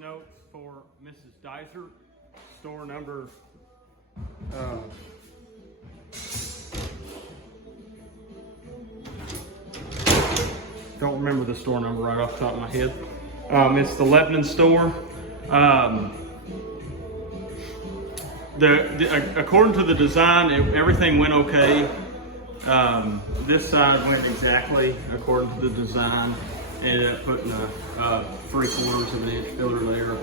some notes for Mrs. Dysert, store number don't remember the store number right off the top of my head. It's the Lebanon store. According to the design, everything went okay. This side went exactly according to the design. Ended up putting a 3/4 of an inch filler there.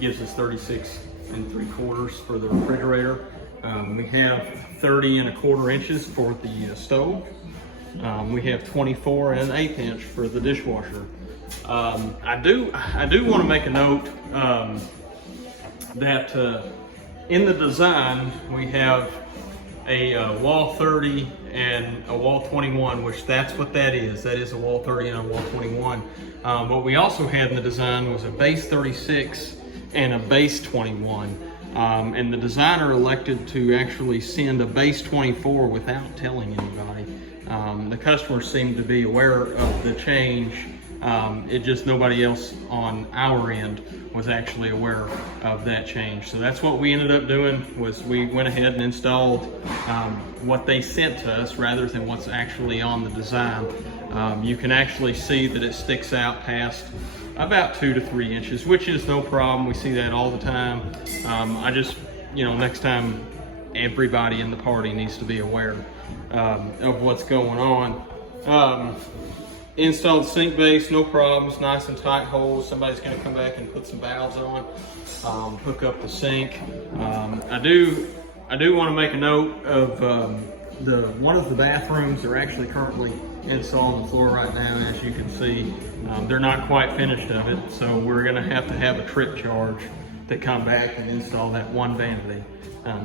Gives us 36 3/4 for the refrigerator. We have 30 1/4 inches for the stove. We have 24 1/8 inch for the dishwasher. I do want to make a note that in the design we have a wall 30 and a wall 21, which that's what that is. That is a wall 30 and a wall 21. What we also had in the design was a base 36 and a base 21. And the designer elected to actually send a base 24 without telling anybody. The customers seemed to be aware of the change. It just nobody else on our end was actually aware of that change. So that's what we ended up doing, was we went ahead and installed what they sent to us rather than what's actually on the design. You can actually see that it sticks out past about 2 to 3 inches, which is no problem. We see that all the time. I just, next time everybody in the party needs to be aware of what's going on. Installed sink base, no problems, nice and tight holes. Somebody's gonna come back and put some valves on, hook up the sink. I do want to make a note of one of the bathrooms. They're actually currently installed on the floor right now, as you can see. They're not quite finished of it, so we're gonna have to have a trip charge to come back and install that one vanity.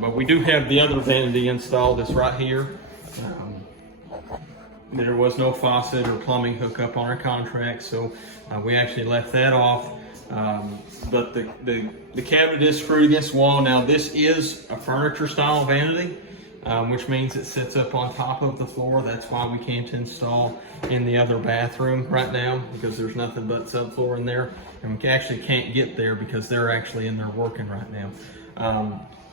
But we do have the other vanity installed. It's right here. There was no faucet or plumbing hookup on our contract, so we actually left that off. But the cabinet is screwed against the wall. Now this is a furniture style vanity, which means it sits up on top of the floor. That's why we can't install in the other bathroom right now, because there's nothing but subfloor in there. And we actually can't get there because they're actually in there working right now.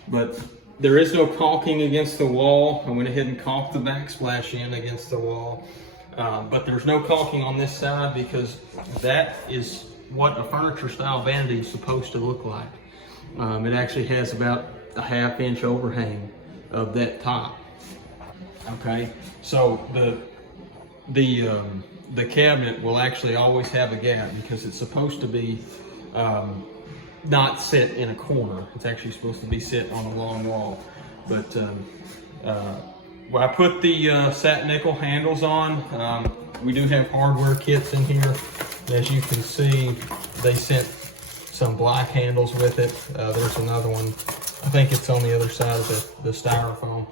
But there is no caulking against the wall. I went ahead and caulked the backsplash in against the wall. But there's no caulking on this side because that is what a furniture style vanity is supposed to look like. It actually has about a 1/2 inch overhang of that top. Okay, so the cabinet will actually always have a gap because it's supposed to be not sit in a corner. It's actually supposed to be sit on a long wall. But I put the satin nickel handles on. We do have hardware kits in here. As you can see, they sent some black handles with it. There's another one. I think it's on the other side of the styrofoam.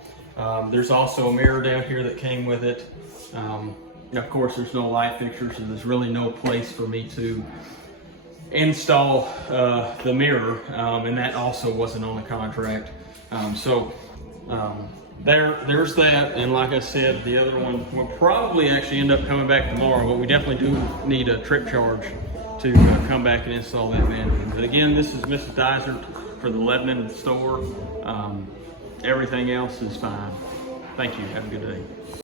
There's also a mirror down here that came with it. Of course, there's no light fixtures, and there's really no place for me to install the mirror, and that also wasn't on the contract. There's that, and like I said, the other one will probably actually end up coming back tomorrow, but we definitely do need a trip charge to come back and install that vanity. But again, this is Mrs. Dysert for the Lebanon store. Everything else is fine. Thank you. Have a good day.